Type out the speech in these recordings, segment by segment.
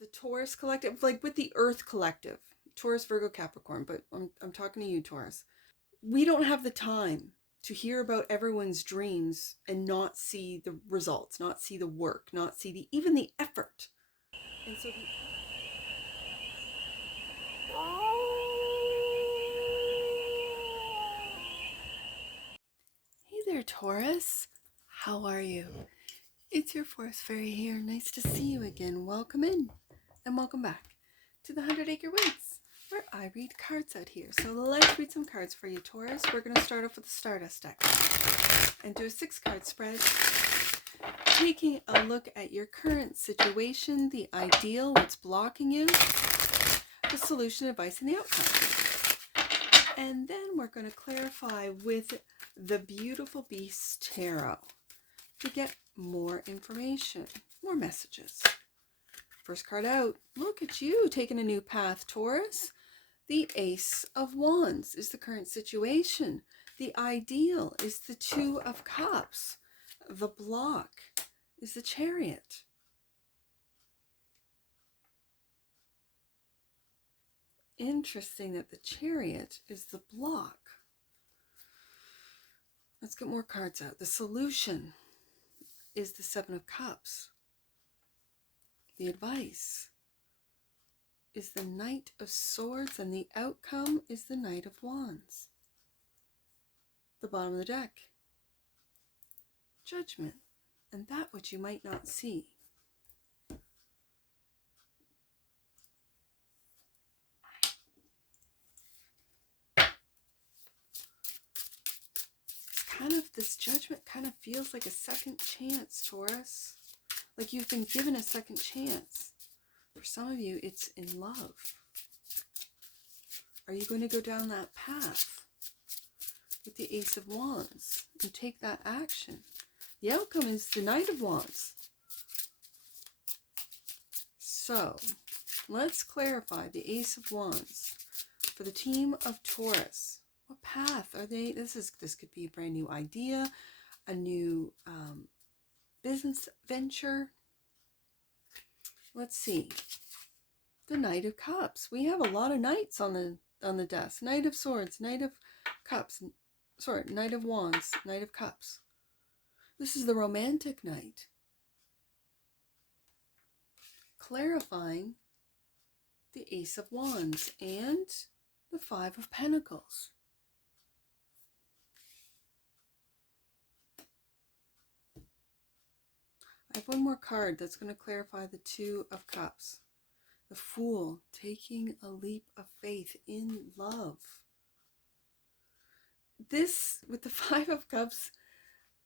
the Taurus collective, like with the Earth collective, Taurus, Virgo, Capricorn, but I'm talking to you, Taurus. We don't have the time to hear about everyone's dreams and not see the results, not see the work, not see even the effort. And so hey there, Taurus. How are you? It's your Forest Fairy here. Nice to see you again. Welcome in and welcome back to the 100 Acre Woods, where I read cards out here. So let's read some cards for you, Taurus. We're going to start off with the Stardust deck and do a 6-card spread, taking a look at your current situation, the ideal, what's blocking you, the solution, advice, and the outcome. And then we're going to clarify with the Beautiful Beast Tarot to get more information, more messages. First card out. Look at you taking a new path, Taurus. The Ace of Wands is the current situation. The ideal is the 2 of Cups. The block is the Chariot. Interesting that the Chariot is the block. Let's get more cards out. The solution is the 7 of Cups. The advice is the Knight of Swords, and the outcome is the Knight of Wands. The bottom of the deck, Judgment, and that which you might not see. This Judgment kind of feels like a second chance, Taurus. Like you've been given a second chance. For some of you, it's in love. Are you going to go down that path with the Ace of Wands and take that action? The outcome is the Knight of Wands. So, let's clarify the Ace of Wands for the team of Taurus. What path are they? This could be a brand new idea, a new business venture. Let's see. The Knight of Cups. We have a lot of knights on the desk. Knight of Swords, Knight of Cups. Sorry, Knight of Wands, Knight of Cups. This is the romantic knight. Clarifying the Ace of Wands and the 5 of Pentacles. I have one more card that's going to clarify the 2 of Cups. The Fool, taking a leap of faith in love. This, with the 5 of Cups,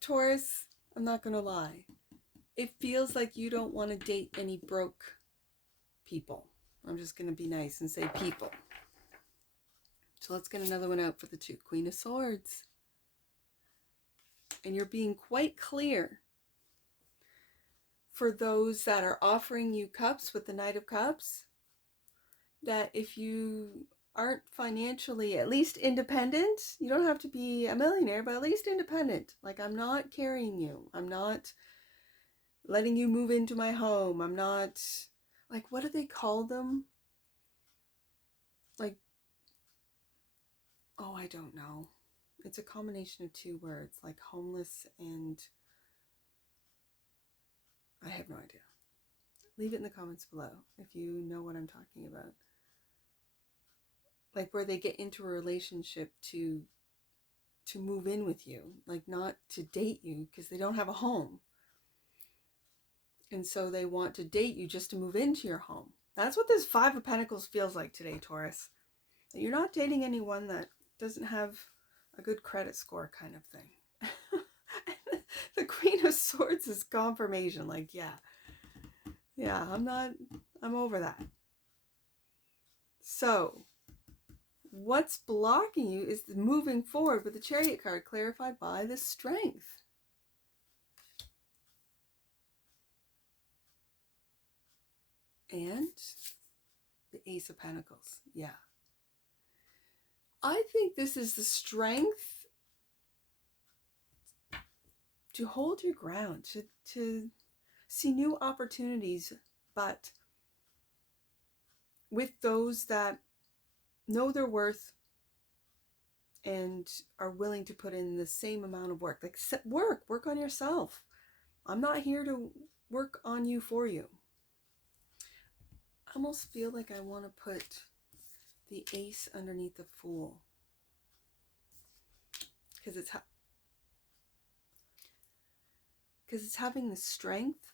Taurus, I'm not going to lie. It feels like you don't want to date any broke people. I'm just going to be nice and say people. So let's get another one out for the 2. Queen of Swords. And you're being quite clear for those that are offering you cups with the Knight of Cups, that if you aren't financially at least independent, you don't have to be a millionaire, but at least independent. Like, I'm not carrying you. I'm not letting you move into my home. I'm not, like, what do they call them? Like, oh, I don't know. It's a combination of 2 words, like homeless and I have no idea. Leave it in the comments below if you know what I'm talking about. Like where they get into a relationship to move in with you, like not to date you because they don't have a home. And so they want to date you just to move into your home. That's what this 5 of Pentacles feels like today, Taurus. That you're not dating anyone that doesn't have a good credit score kind of thing. The Queen of Swords is confirmation. Like, yeah, I'm over that. So, what's blocking you is moving forward with the Chariot card clarified by the Strength. And the Ace of Pentacles. Yeah. I think this is the strength to hold your ground, to see new opportunities, but with those that know their worth and are willing to put in the same amount of work. Like, work on yourself. I'm not here to work on you for you. I almost feel like I want to put the Ace underneath the Fool, because it's having the strength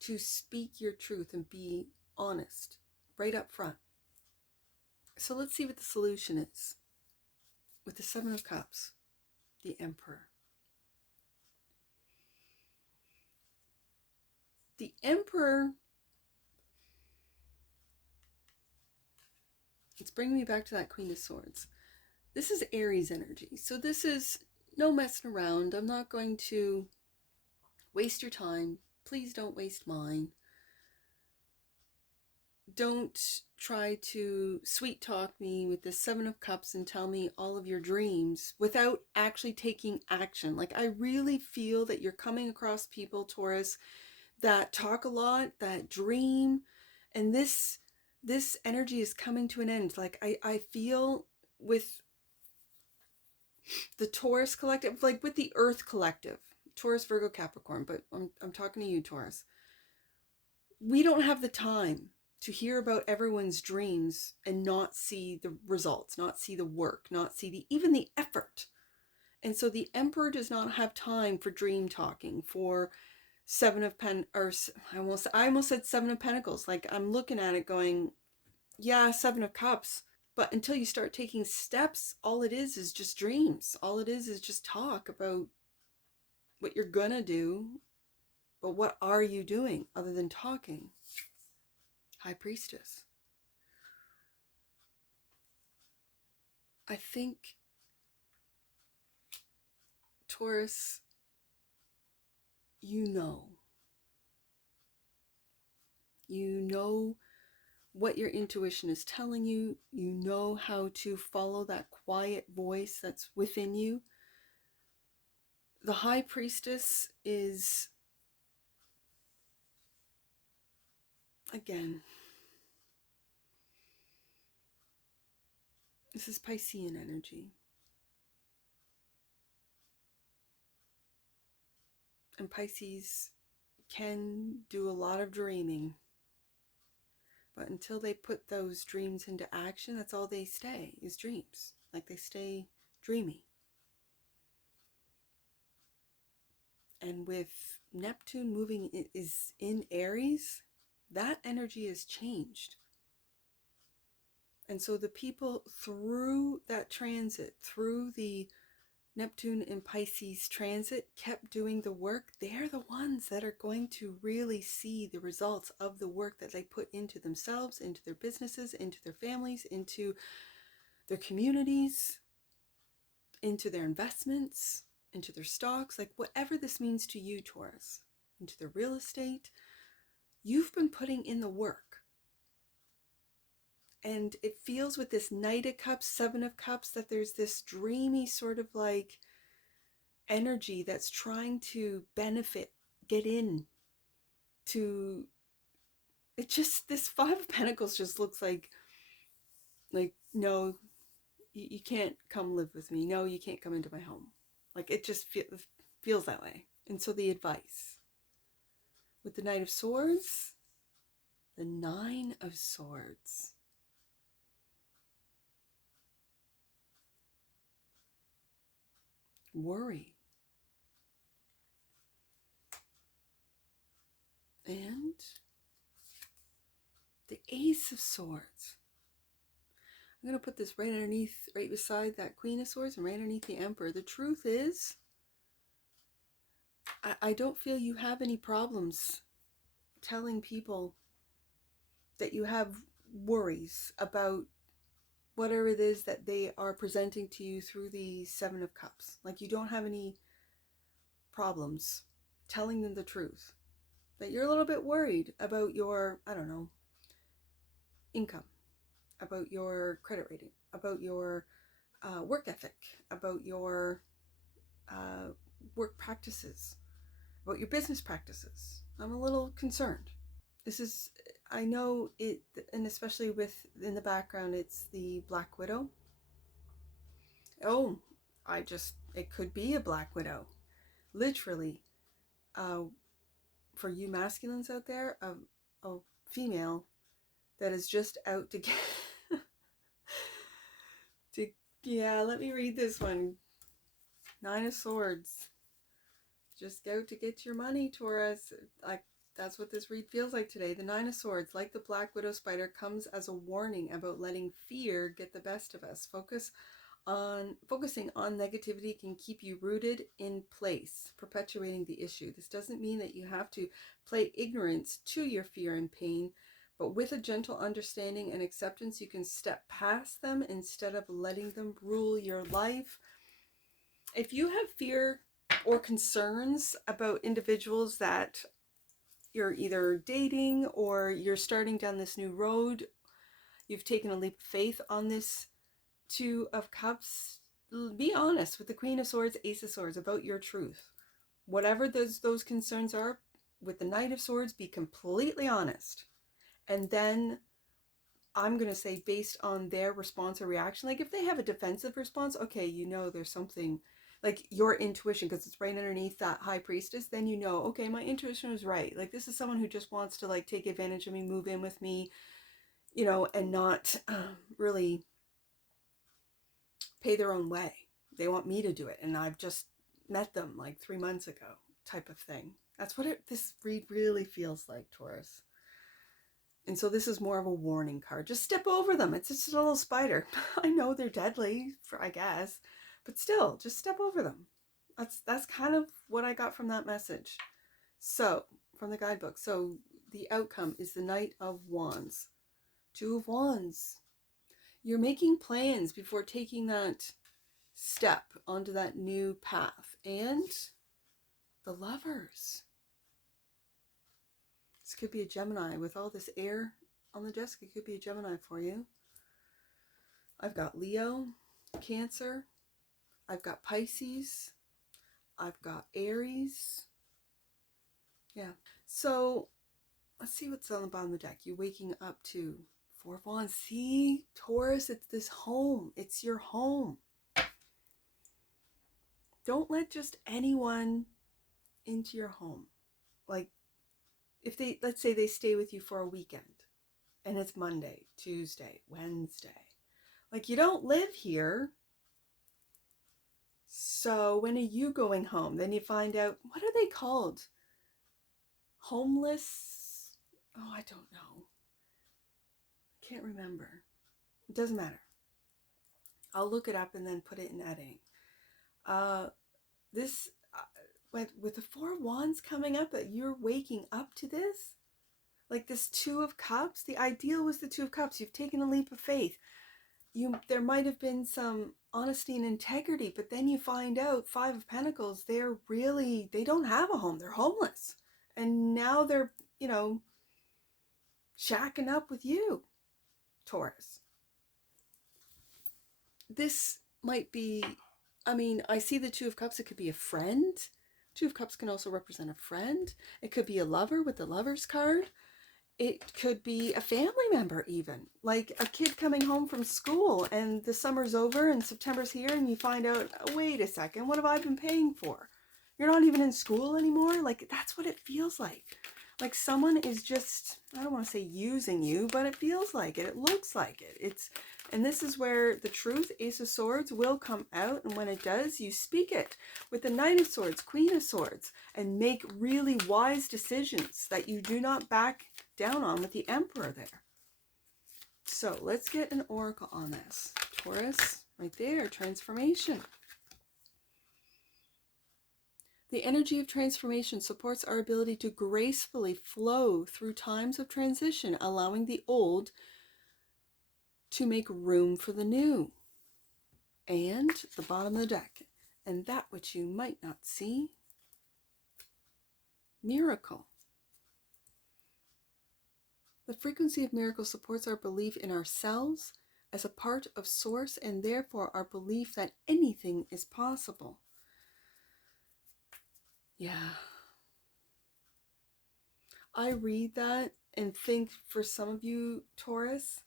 to speak your truth and be honest right up front. So let's see what the solution is with the Seven of Cups, the Emperor. The Emperor, it's bringing me back to that Queen of Swords. This is Aries energy. So this is no messing around. I'm not going to waste your time. Please don't waste mine. Don't try to sweet talk me with the Seven of Cups and tell me all of your dreams without actually taking action. Like, I really feel that you're coming across people, Taurus, that talk a lot, that dream, and this energy is coming to an end. Like, I feel with the Taurus collective, like with the Earth collective, Taurus, Virgo, Capricorn, but I'm talking to you, Taurus. We don't have the time to hear about everyone's dreams and not see the results, not see the work, not see even the effort. And so the Emperor does not have time for dream talking, for I almost said Seven of Pentacles. Like, I'm looking at it going, yeah, Seven of Cups. But until you start taking steps, all it is just dreams. All it is just talk about what you're gonna do. But what are you doing other than talking? High Priestess. I think, Taurus, you know what your intuition is telling you. You know how to follow that quiet voice that's within you. The High Priestess is, again, this is Piscean energy. And Pisces can do a lot of dreaming. But until they put those dreams into action, that's all they stay, is dreams. Like, they stay dreamy. And with Neptune moving is in Aries, that energy has changed. And so the people through that transit, through the Neptune and Pisces transit, kept doing the work. They're the ones that are going to really see the results of the work that they put into themselves, into their businesses, into their families, into their communities, into their investments, into their stocks, like whatever this means to you, Taurus, into their real estate. You've been putting in the work. And it feels with this Knight of Cups, Seven of Cups, that there's this dreamy sort of like energy that's trying to benefit, get in to it. Just this Five of Pentacles just looks like no, you can't come live with me. No, you can't come into my home. Like, it just feels that way. And so the advice with the Knight of Swords, the Nine of Swords. Worry. And the Ace of Swords. I'm going to put this right underneath, right beside that Queen of Swords and right underneath the Emperor. The truth is, I don't feel you have any problems telling people that you have worries about whatever it is that they are presenting to you through the Seven of Cups. Like, you don't have any problems telling them the truth. That you're a little bit worried about your, I don't know, income, about your credit rating, about your work ethic, about your work practices, about your business practices. I'm a little concerned. This is, I know it, and especially with in the background, it's the Black Widow. Oh, it could be a Black Widow. Literally, uh, for you masculines out there, a female that is just out to get, to, yeah, let me read this one. Nine of Swords. Just go to get your money, Taurus. That's what this read feels like today. The Nine of Swords, like the Black Widow spider, comes as a warning about letting fear get the best of us. Focusing on negativity can keep you rooted in place, perpetuating the issue. This doesn't mean that you have to play ignorance to your fear and pain, but with a gentle understanding and acceptance, you can step past them instead of letting them rule your life. If you have fear or concerns about individuals that you're either dating or you're starting down this new road, you've taken a leap of faith on this Two of Cups, be honest with the Queen of Swords, Ace of Swords about your truth. Whatever those concerns are, with the Knight of Swords, be completely honest. And then I'm going to say, based on their response or reaction, like if they have a defensive response, okay, you know there's something, like your intuition, because it's right underneath that High Priestess, then you know, okay, my intuition was right. Like this is someone who just wants to like take advantage of me, move in with me, you know, and not really pay their own way. They want me to do it, and I've just met them like 3 months ago, type of thing. That's what this read really feels like, Taurus. And so this is more of a warning card. Just step over them. It's just a little spider. I know they're deadly, I guess, but still, just step over them. That's kind of what I got from that message. So, from the guidebook. So, the outcome is the Knight of Wands. Two of Wands. You're making plans before taking that step onto that new path. And the Lovers. This could be a Gemini. With all this air on the desk, it could be a Gemini for you. I've got Leo, Cancer. I've got Pisces. I've got Aries. Yeah. So let's see what's on the bottom of the deck. You're waking up to Four of Wands. See, Taurus, it's this home. It's your home. Don't let just anyone into your home. Like, if they, let's say they stay with you for a weekend and it's Monday, Tuesday, Wednesday. Like, you don't live here. So when are you going home? Then you find out, what are they called? Homeless? Oh, I don't know. I can't remember. It doesn't matter. I'll look it up and then put it in editing. With the Four of Wands coming up, that you're waking up to this, like this Two of Cups, the ideal was the Two of Cups. You've taken a leap of faith. There might have been some honesty and integrity, but then you find out Five of Pentacles, they don't have a home. They're homeless. And now they're, shacking up with you, Taurus. This might be, I see the Two of Cups. It could be a friend. Two of Cups can also represent a friend. It could be a lover with the Lover's card. It could be a family member even. Like a kid coming home from school and the summer's over and September's here and you find out, oh, wait a second, what have I been paying for? You're not even in school anymore? Like, that's what it feels like. Like someone is just, I don't want to say using you, but it feels like it. It looks like it. And this is where the truth, Ace of Swords, will come out. And when it does, you speak it with the Knight of Swords, Queen of Swords, and make really wise decisions that you do not back down on with the Emperor there. So let's get an oracle on this. Taurus, right there, transformation. The energy of transformation supports our ability to gracefully flow through times of transition, allowing the old to make room for the new. And the bottom of the deck, and that which you might not see, miracle. The frequency of miracle supports our belief in ourselves as a part of Source, and therefore our belief that anything is possible. Yeah. I read that And think, for some of you Taurus,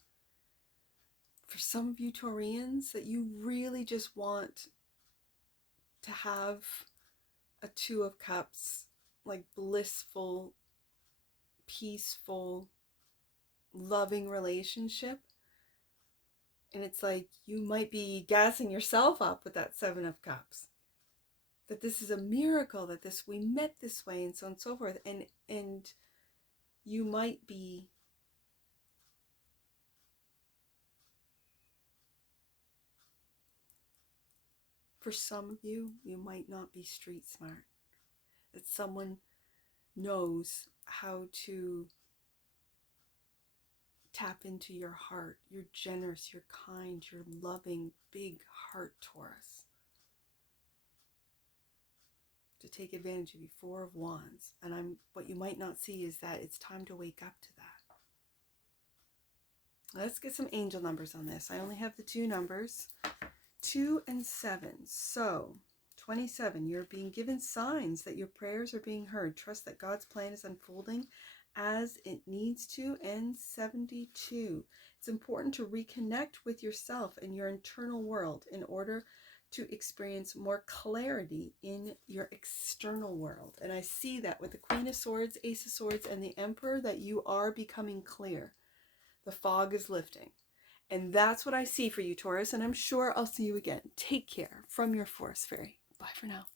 for some of you Taurians, that you really just want to have a Two of Cups, like blissful, peaceful, loving relationship. And it's like you might be gassing yourself up with that Seven of Cups, that this is a miracle, that this, we met this way, and so on and so forth. And you might be for some of you, you might not be street smart. That someone knows how to tap into your heart. You're generous, you're kind, you're loving, big heart Taurus. To take advantage of you, Four of Wands. And what you might not see is that it's time to wake up to that. Let's get some angel numbers on this. I only have the two numbers, 2 and 7. So 27, you're being given signs that your prayers are being heard. Trust that God's plan is unfolding as it needs to. And 72, it's important to reconnect with yourself and your internal world in order to experience more clarity in your external world. And I see that with the Queen of Swords, Ace of Swords, and the Emperor, that you are becoming clear. The fog is lifting. And that's what I see for you, Taurus. And I'm sure I'll see you again. Take care from your Forest Fairy. Bye for now.